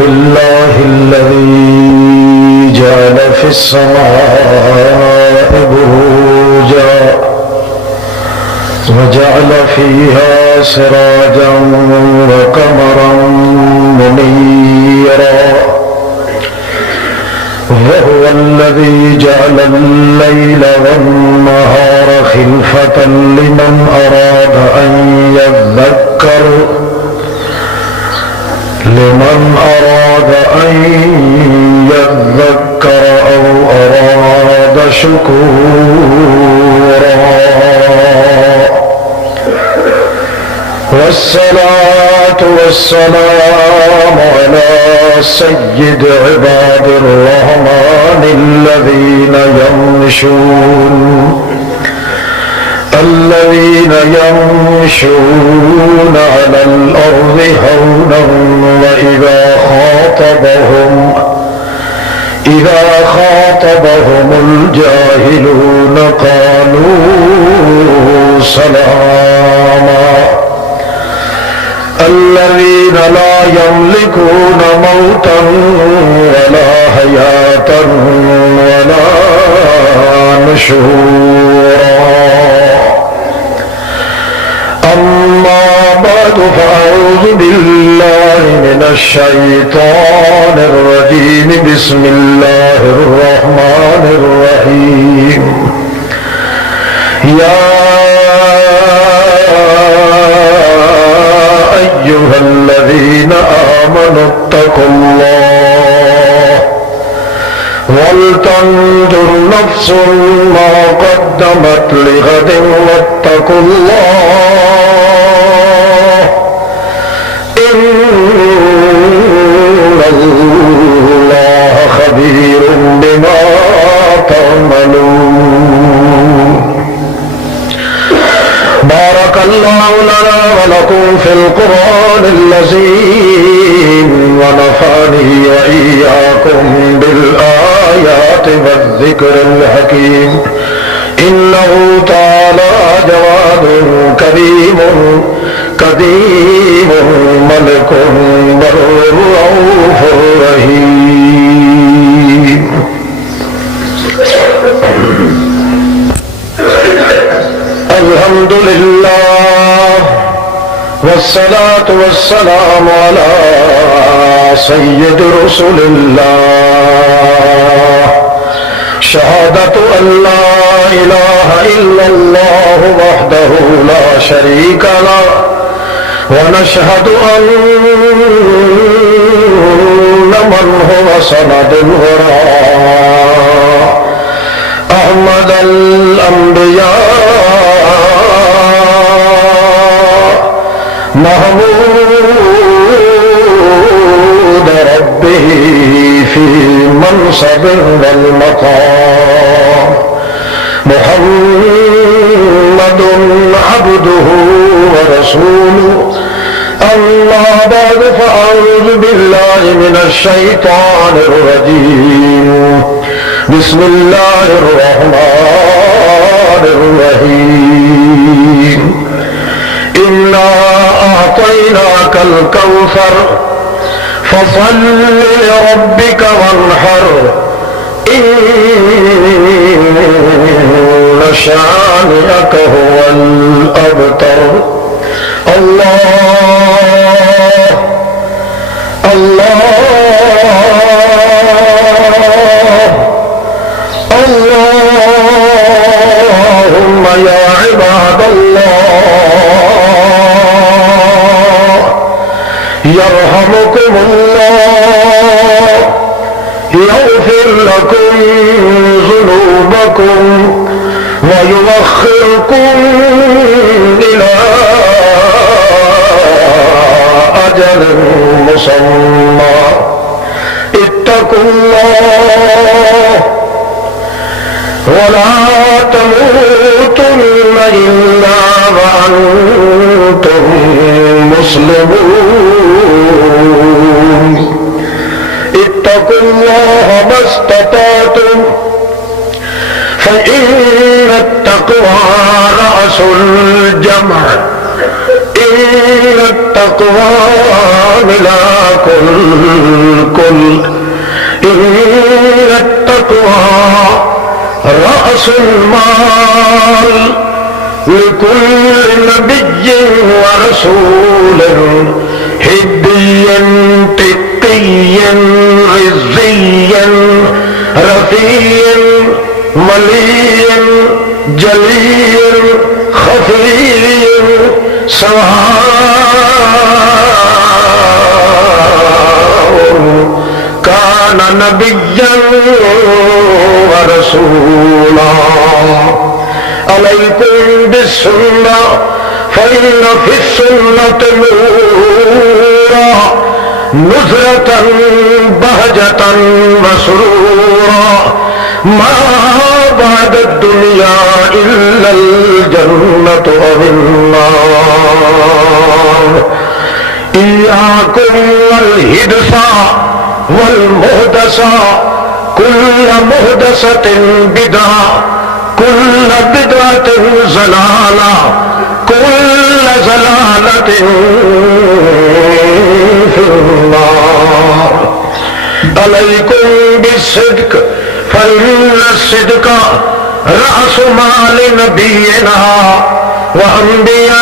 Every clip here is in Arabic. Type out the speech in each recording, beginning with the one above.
لله الذي جعل في السماء بروجا وجعل فيها سراجا وقمرا منيرا وهو الذي جعل الليل والنهار خلفة لمن أراد أن يذكر أو أراد شكورا والصلاة والسلام على سيد عباد الرحمن الذين يمشون على الأرض هونا وإذا خاطبهم الجاهلون قالوا سلاما الذين لا يملكون موتا ولا حياة ولا نشورا أما بعد فأعوذ بالله من الشيطان الرجيم بسم الله الرحمن الرحيم يا أيها الذين آمنوا اتقوا الله ولتنظر نفس ما قدمت لغد واتقوا الله إن الله خبير بما تعملون بارك الله لنا ولكم في القرآن العظيم ونفعني وإياكم بالآيات والذكر الحكيم إنه تعالى جواد كريم قديم ملك بر رؤوف رحيم الحمد لله والصلاة والسلام على سيد رسول الله شهادة أن لا إله إلا الله وحده لا شريك له ونشهد أن من هو سند الوراء أحمد الأنبياء محمود ربه في منصب والمقام محمد عبده ورسوله أما بعد فأعوذ بالله من الشيطان الرجيم بسم الله الرحمن الرحيم إنا أعطيناك الكوثر فصل لربك وانحر إن شانئك هو الأبتر الله اللهم يا عباد الله يرحمكم الله يغفر لكم ذنوبكم ويؤخركم إلى أجل مسمى اتقوا الله ولا تموتن إلا وأنتم مسلمون اتقوا الله ما استطعتم فإن التقوى رأس الجمع إن التقوى ملاك رأس المال لكل نبي ورسول هديا تقيا رزيا رفيا مليا جليا خفيا سواء كان نبيا ورسولا عليكم بالسنة فإن في السنة نورا نزرة بهجة مسرورا ما بعد الدنيا إلا الجنة والنار إياكم والهدسا والمهدسا كل مهدسة بدعة كل بدعة زلالة كل زلالة في النار عليكم بالصدق فإن الصدق رأس مال نبينا وأنبياء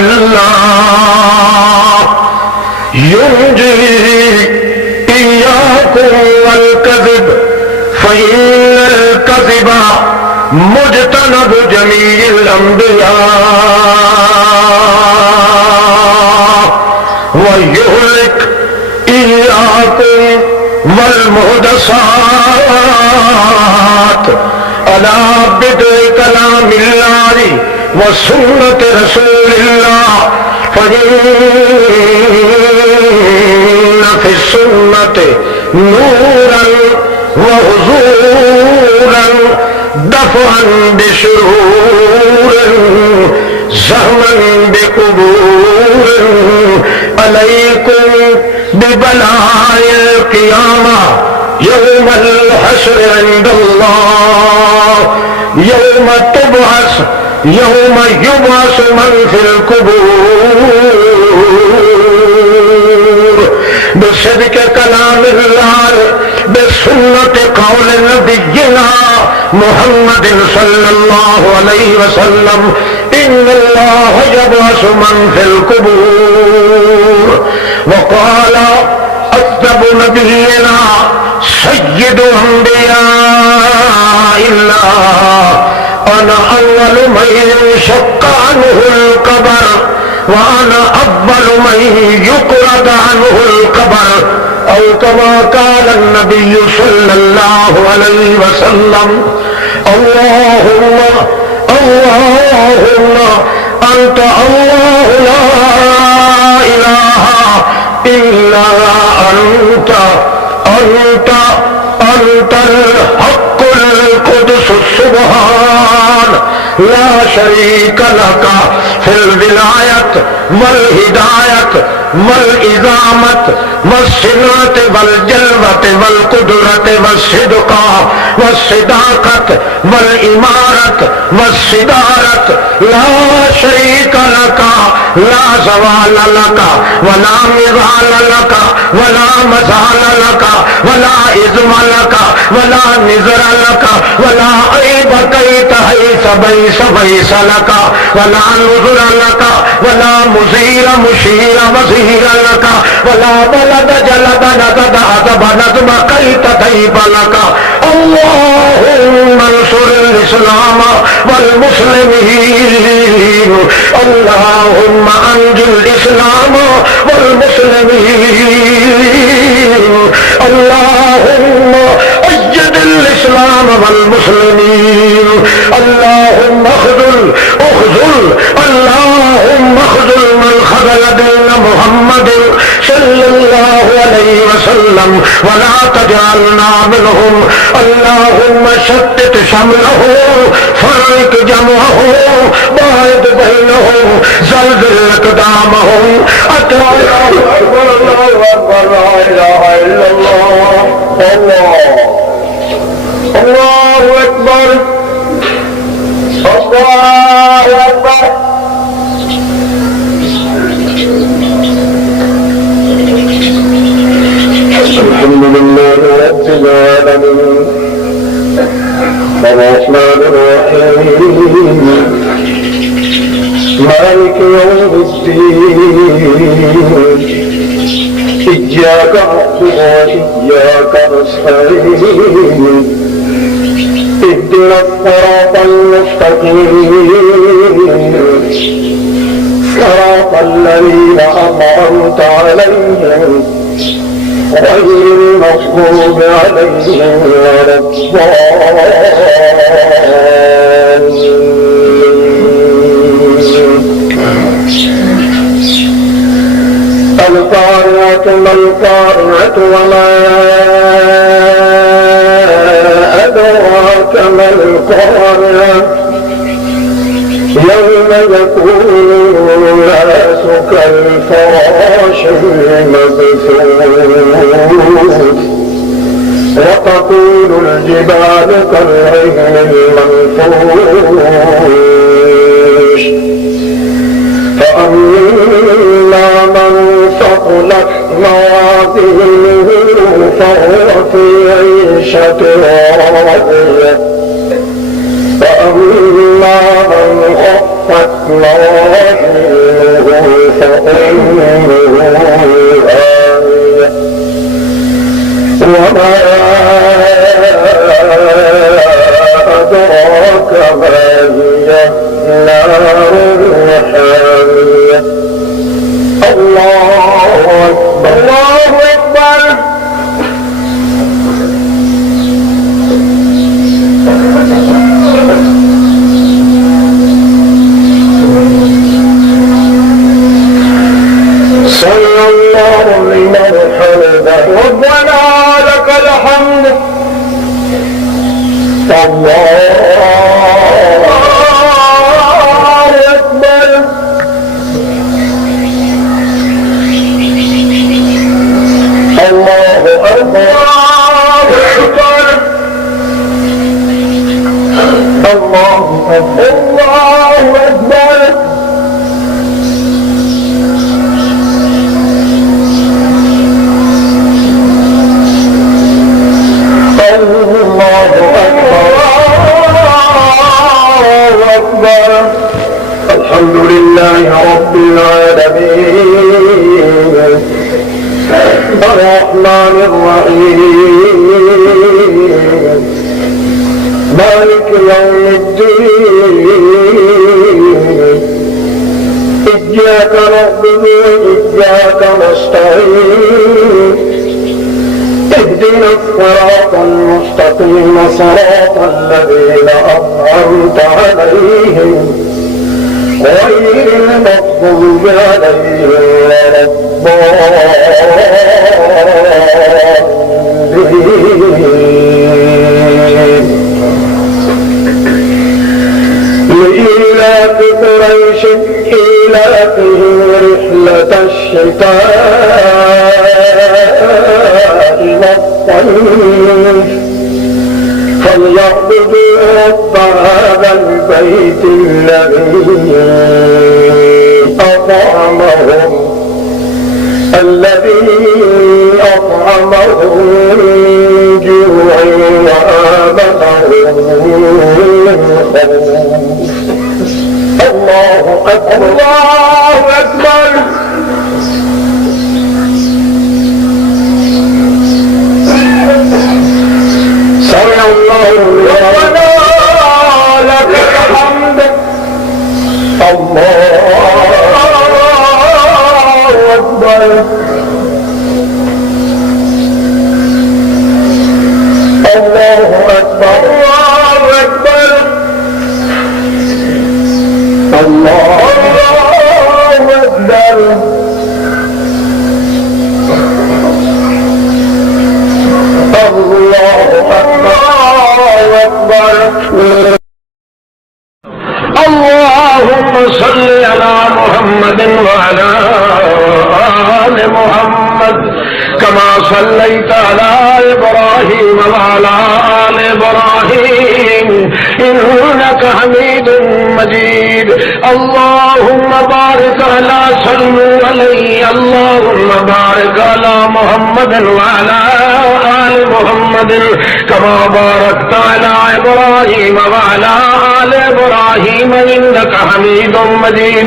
الله ينجي إياكم والكذب فإن الكذب مجتنب جميع الأنبياء ويهلك إياكم والمحدثات على بدء كلام الله وسنة رسول الله فإن في السنة نورا وحضورا دفعا بشرور زهما بقبور عليكم ببلايا القيامة يوم الحشر عند الله يوم تبعث يوم يبعث من في القبور بصدق كلام الله بسنة قول نبينا محمد صلى الله عليه وسلم إن الله يبعث من في القبور وقال أكتب نبينا سيد أنبياء الله أنا أول من ينشق عنه القبر وأنا أول من يقرض عنه القبر أو كما قال النبي صلى الله عليه وسلم اللهم اللهم أنت الله لا إله إلا أنت أنت الحق القدس السبحان لا شريك لك في الولاية والهداية والإزامة والسنة والجلوة والقدرة والصدق والصداقة والإمارة والصدارة لا شريك لك لا زوال لك ولا مزال لك ولا مزال لك ولا إذم لك ولا نذر لك ولا عيب كيت بيس لك ولا نذر لك ولا مزير مشير وزير لك ولا بلد جلد نزد عذب نظم كيت طيب لك اللهم انصر الإسلام والمسلمين اللهم أنجي الإسلام والمسلمين اللهم أيد الإسلام والمسلمين اللهم اخذل اللهم اخذل من خذل دين محمد صلى الله عليه وسلم ولا تجعلنا منهم اللهم شتت شمله فرق جمعه باعد بينهم زلزل اقدامهم الله أكبر الله أكبر لا إله إلا الله الله أكبر الله أكبر الحمد لله رب العالمين الدين إياك نعبد وإياك نستعين اهدنا الصراط المستقيم صراط الذين أنعمت عليهم غير المغضوب عليهم ولا الضالين. القارعة ما القارعة وما أدراك ما القارعة يوم يكون الناس كالفراش المبثوث وتكون الجبال كالعهن المنفوش فأما من ثقلت موازينه فهو في عيشة راضية وأما من خفت موازينه فأمه هاوية وما أدراك ما هي نار حامية. الله أكبر الله أكبر. صلى الله لمن حمده ربنا لك الحمد. الله أكبر. الله أكبر. الله أكبر. الله أكبر. الحمد لله رب العالمين الرحمن الرحيم مالك يوم الدين إياك نعبد وإياك نستعين اهدنا الصراط المستقيم صراط الذين أنعمت عليهم غير المغضوب عليهم ولا الضالين. لإيلاف قريش إيلافهم رحلة الشتاء والصيف فليعبدوا رب هذا البيت الذي أطعمهم من جوع وآمنهم من خوف. الله أكبر. الله أكبر. سمع الله لمن لك الحمد. الله أكبر. الله أكبر. الله أكبر. الله أكبر. اللهم صل على محمد وعلى آل محمد كما صليت على إبراهيم وعلى آل إبراهيم إنك حميد مجيد. اللهم بارك على صلوا عليه. اللهم بارك على محمد وعلى آل محمد كما باركت على إبراهيم وعلى آل إبراهيم إنك حميد مجيد.